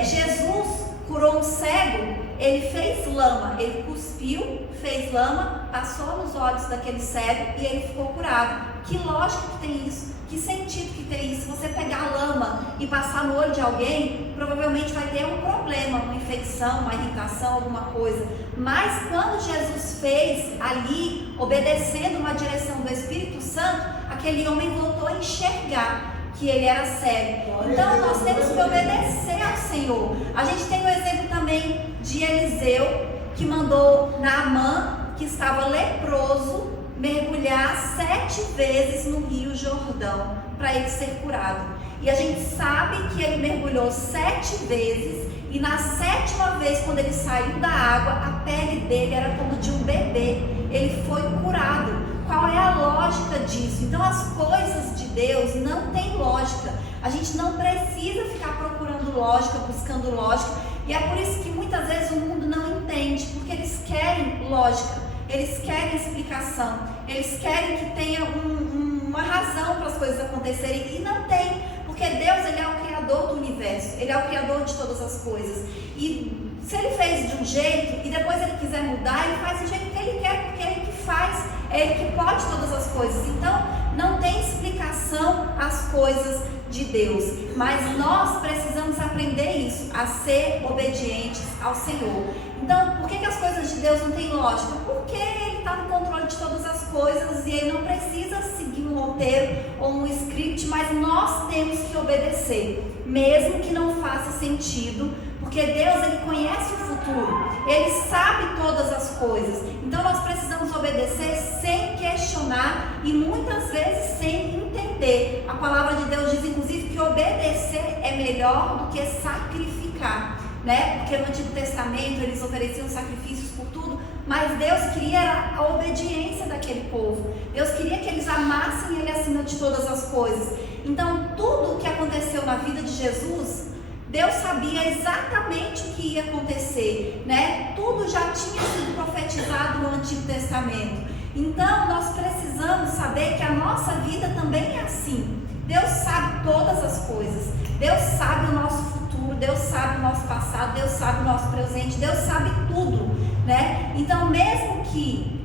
Jesus curou um cego, ele fez lama, ele cuspiu, fez lama, passou nos olhos daquele cego e ele ficou curado. Que lógica que tem isso? Que sentido que tem isso? Você pegar a lama e passar no olho de alguém, provavelmente vai ter um problema, uma infecção, uma irritação, alguma coisa. Mas quando Jesus fez ali, obedecendo uma direção do Espírito Santo, aquele homem voltou a enxergar que ele era cego. Então nós temos que obedecer ao Senhor. A gente tem o exemplo também de Eliseu, que mandou Naamã, que estava leproso, mergulhar 7 vezes no Rio Jordão para ele ser curado. E a gente sabe que ele mergulhou 7 vezes, e na 7ª vez, quando ele saiu da água, a pele dele era como de um bebê. Ele foi curado. Qual é a lógica disso? Então as coisas de Deus não tem lógica. A gente não precisa ficar procurando lógica, buscando lógica. E é por isso que muitas vezes o mundo não entende, porque eles querem lógica, eles querem explicação, eles querem que tenha uma razão para as coisas acontecerem, e não tem, porque Deus, ele é o Criador do universo, ele é o Criador de todas as coisas. E se ele fez de um jeito e depois ele quiser mudar, ele faz do jeito que ele quer, porque é ele que faz, é ele que pode todas as coisas. Então não tem explicação as coisas de Deus, mas nós precisamos aprender isso, a ser obedientes ao Senhor. Então, por que as coisas de Deus não têm lógica? Porque Ele está no controle de todas as coisas e Ele não precisa seguir um roteiro ou um script, mas nós temos que obedecer, mesmo que não faça sentido, porque Deus, Ele conhece o futuro, Ele sabe todas as coisas. Então nós precisamos obedecer sem questionar e muitas vezes sem entender. A palavra de Deus diz inclusive que obedecer é melhor do que sacrificar, né? Porque no Antigo Testamento eles ofereciam sacrifícios por tudo, mas Deus queria a obediência daquele povo. Deus queria que eles amassem Ele acima de todas as coisas. Então, tudo o que aconteceu na vida de Jesus, Deus sabia exatamente o que ia acontecer, né? Tudo já tinha sido profetizado no Antigo Testamento. Então, nós precisamos saber que a nossa vida também é assim. Deus sabe todas as coisas. Deus sabe o nosso futuro, Deus sabe o nosso passado, Deus sabe o nosso presente, Deus sabe tudo, né? Então, mesmo que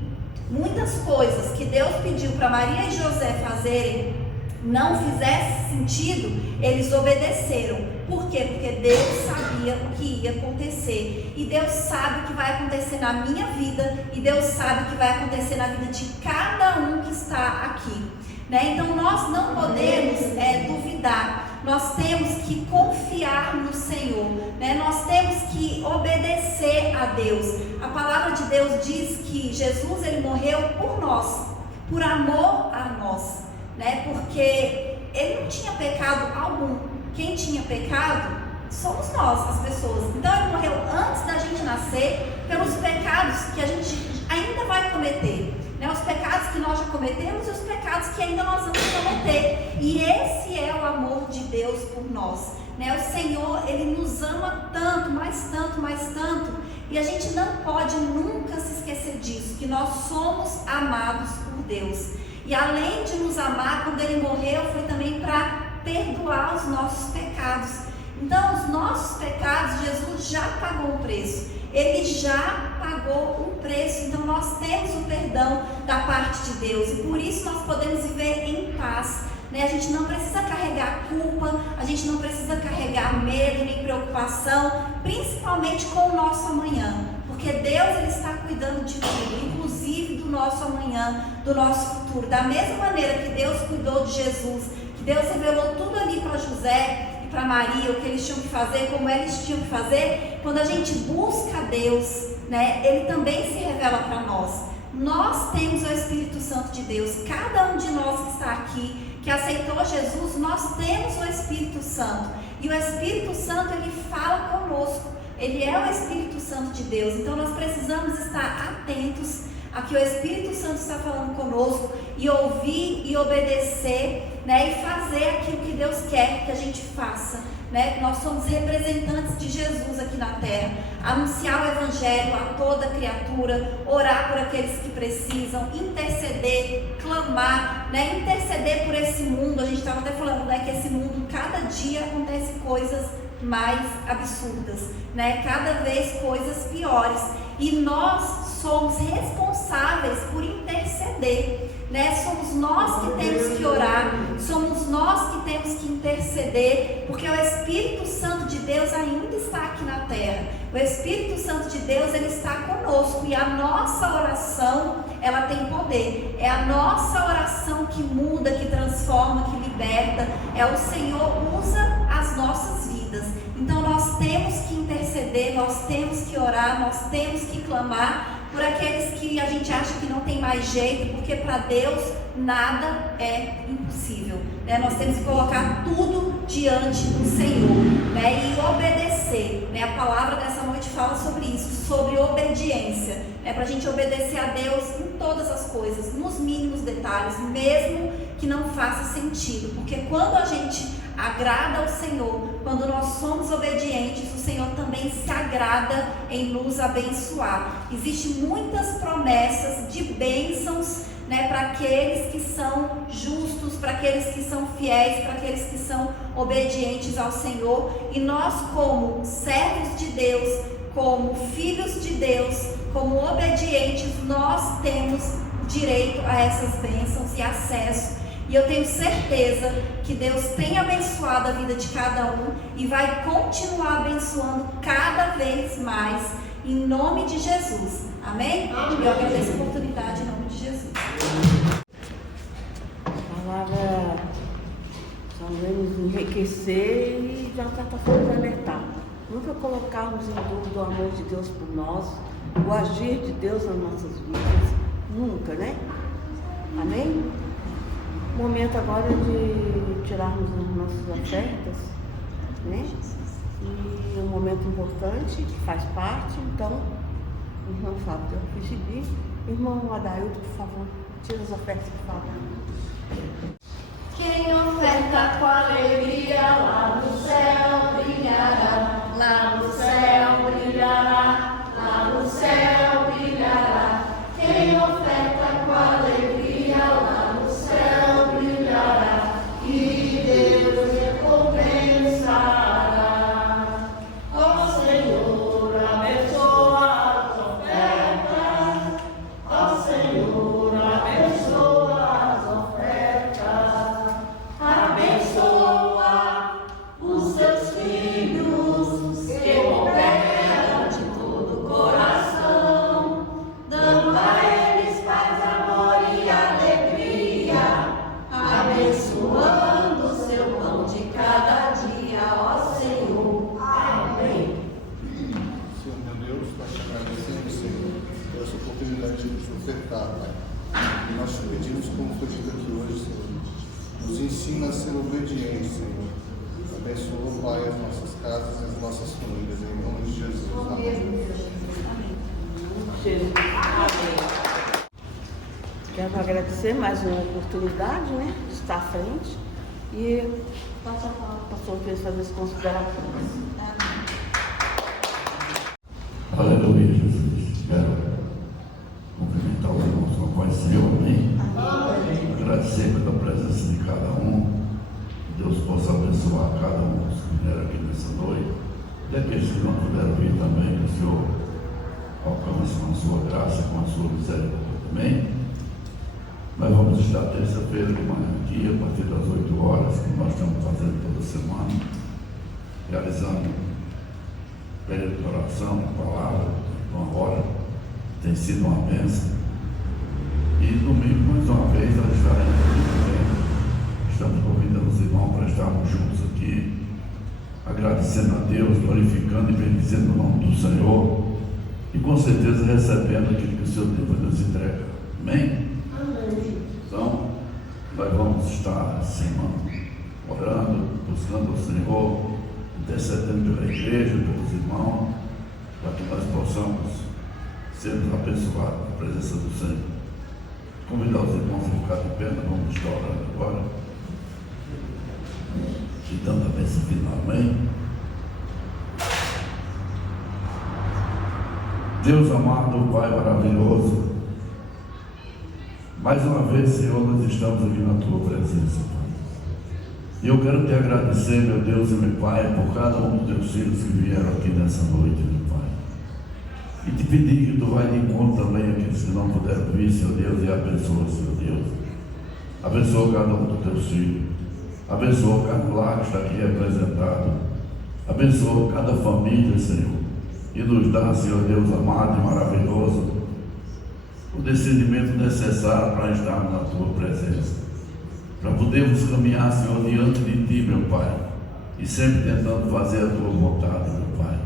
muitas coisas que Deus pediu para Maria e José fazerem não fizesse sentido, eles obedeceram. Por quê? Porque Deus sabia o que ia acontecer. E Deus sabe o que vai acontecer na minha vida. E Deus sabe o que vai acontecer na vida de cada um que está aqui, né? Então nós não podemos duvidar. Nós temos que confiar no Senhor, né? Nós temos que obedecer a Deus. A palavra de Deus diz que Jesus, ele morreu por nós, por amor a nós, né? Porque ele não tinha pecado algum. Quem tinha pecado somos nós, as pessoas. Então ele morreu antes da gente nascer pelos pecados que a gente ainda vai cometer, né? Os pecados que nós já cometemos e os pecados que ainda nós vamos cometer. E esse é o amor de Deus por nós, né? O Senhor, ele nos ama tanto, mais tanto, mais tanto. E a gente não pode nunca se esquecer disso, que nós somos amados por Deus. E além de nos amar, quando ele morreu, foi também para perdoar os nossos pecados. Então, os nossos pecados, Jesus já pagou o preço. Ele já pagou um preço. Então, nós temos o perdão da parte de Deus. E por isso nós podemos viver em paz, né? A gente não precisa carregar culpa, a gente não precisa carregar medo nem preocupação, principalmente com o nosso amanhã. Porque Deus, ele está cuidando de tudo, inclusive do nosso amanhã, do nosso futuro. Da mesma maneira que Deus cuidou de Jesus, que Deus revelou tudo ali para José e para Maria, o que eles tinham que fazer, como eles tinham que fazer, quando a gente busca Deus, né, ele também se revela para nós. Nós temos o Espírito Santo de Deus. Cada um de nós que está aqui, que aceitou Jesus, nós temos o Espírito Santo. E o Espírito Santo, ele fala conosco. Ele é o Espírito Santo de Deus. Então nós precisamos estar atentos a que o Espírito Santo está falando conosco e ouvir e obedecer, né, e fazer aquilo que Deus quer que a gente faça, né? Nós somos representantes de Jesus aqui na terra. Anunciar o Evangelho a toda criatura, orar por aqueles que precisam, interceder, clamar, né? Interceder por esse mundo. A gente estava até falando, né, que esse mundo, cada dia acontece coisas mais absurdas, né? Cada vez coisas piores. E nós somos responsáveis por interceder, né? Somos nós que temos que orar, somos nós que temos que interceder, porque o Espírito Santo de Deus ainda está aqui na terra. O Espírito Santo de Deus, ele está conosco, e a nossa oração, ela tem poder. É a nossa oração que muda, que transforma, que liberta. É o Senhor usa as nossas vidas. Então nós temos que interceder, nós temos que orar, nós temos que clamar por aqueles que a gente acha que não tem mais jeito, porque para Deus nada é impossível, né? Nós temos que colocar tudo diante do Senhor, né? E obedecer, né? A palavra dessa noite fala sobre isso, sobre obediência, né? Para a gente obedecer a Deus em todas as coisas, nos mínimos detalhes, mesmo que não faça sentido, porque quando a gente agrada ao Senhor, quando nós somos obedientes, o Senhor também se agrada em nos abençoar. Existem muitas promessas de bênçãos, né, para aqueles que são justos, para aqueles que são fiéis, para aqueles que são obedientes ao Senhor. E nós, como servos de Deus, como filhos de Deus, como obedientes, nós temos direito a essas bênçãos e acesso. E eu tenho certeza que Deus tem abençoado a vida de cada um e vai continuar abençoando cada vez mais, em nome de Jesus. Amém? Eu agradeço a oportunidade em nome de Jesus. A palavra só vem nos enriquecer e já está falando de alertar. Nunca colocarmos em dúvida o amor de Deus por nós, o agir de Deus nas nossas vidas. Nunca, né? Amém? Momento agora de tirarmos as nossas ofertas, né? E um momento importante que faz parte, então, o irmão Fábio deu para pedir. Irmão Adaildo, por favor, tira as ofertas, por favor. Quem oferta com alegria lá no céu brilhará, lá no céu brilhará, lá no céu brilhará. Quem oferta com alegria lá no céu brilhará, e Deus recompensará. Ó Senhor, abençoa as ofertas, ó Senhor, abençoa as ofertas, abençoa os teus filhos que cooperam de todo o coração, dando a eles paz, amor e alegria, abençoando o seu pão de cada dia, ó Senhor. Amém. Senhor meu Deus, nós te agradecemos, Senhor, por essa oportunidade de nos ofertar, Pai. E nós te pedimos, como foi dito aqui hoje, Senhor, nos ensina a ser obedientes, Senhor. Abençoa, Pai, as nossas casas e as nossas famílias, em nome de Jesus. Amém. Jesus. Amém. Quero agradecer mais uma oportunidade, né, de estar à frente e passar a palavra para o pastor Pedro fazer as considerações. Aleluia, Jesus. Quero cumprimentar os irmãos com a paz do Senhor, amém? Agradecer pela presença de cada um. Que Deus possa abençoar cada um dos que vieram aqui nessa noite. E aqueles que não puderam vir também, que o Senhor alcance com a sua graça, com a sua misericórdia, amém? Nós vamos estar terça-feira de manhã aqui, a partir das 8 horas, que nós estamos fazendo toda semana, realizando período de oração, palavra, uma hora, tem sido uma bênção. E domingo, mais uma vez, nós estaremos aqui também. Estamos convidando os irmãos para estarmos juntos aqui, agradecendo a Deus, glorificando e bendizendo o nome do Senhor, e com certeza recebendo aquilo que o Senhor Deus nos entrega. Amém? Então, nós vamos estar semana orando, buscando o Senhor, intercedendo pela igreja, pelos irmãos, para que nós possamos sermos abençoados na presença do Senhor. Convidar os irmãos a ficar de pé, nós vamos estar orando agora, e dando a bênção final, amém? Deus amado, Pai maravilhoso, mais uma vez, Senhor, nós estamos aqui na Tua presença, Pai. E eu quero te agradecer, meu Deus e meu Pai, por cada um dos Teus filhos que vieram aqui nessa noite, meu Pai. E te pedir que Tu vai de encontro também àqueles que não puderam vir, Senhor Deus, e abençoa, Senhor Deus. Abençoa cada um dos Teus filhos. Abençoa cada lar que está aqui representado. Abençoa cada família, Senhor. E nos dá, Senhor Deus amado e maravilhoso, o discernimento necessário para estarmos na Tua presença, para podermos caminhar, Senhor, diante de Ti, meu Pai, e sempre tentando fazer a Tua vontade, meu Pai.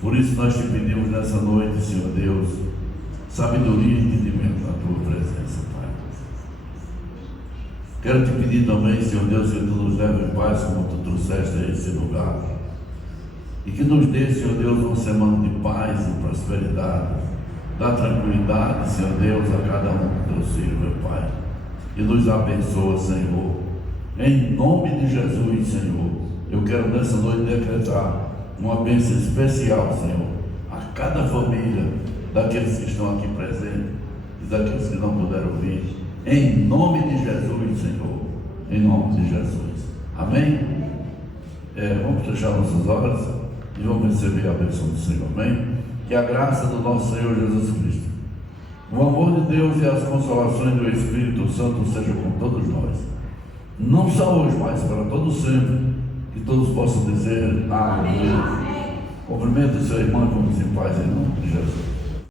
Por isso nós te pedimos nessa noite, Senhor Deus, sabedoria e entendimento na Tua presença, Pai. Quero te pedir também, Senhor Deus, que Tu nos leve em paz como Tu trouxeste a esse lugar, e que nos dê, Senhor Deus, uma semana de paz e prosperidade. Dá tranquilidade, Senhor Deus, a cada um dos Teus filhos, meu Pai. E nos abençoa, Senhor. Em nome de Jesus, Senhor, eu quero nessa noite decretar uma bênção especial, Senhor, a cada família, daqueles que estão aqui presentes e daqueles que não puderam vir. Em nome de Jesus, Senhor. Em nome de Jesus. Amém? Vamos fechar nossas olhos e vamos receber a bênção do Senhor. Amém? Que a graça do nosso Senhor Jesus Cristo, o amor de Deus e as consolações do Espírito Santo sejam com todos nós, não só hoje, mas para todos sempre. Que todos possam dizer amém. Cumprimento o seu irmão, vamos em paz em nome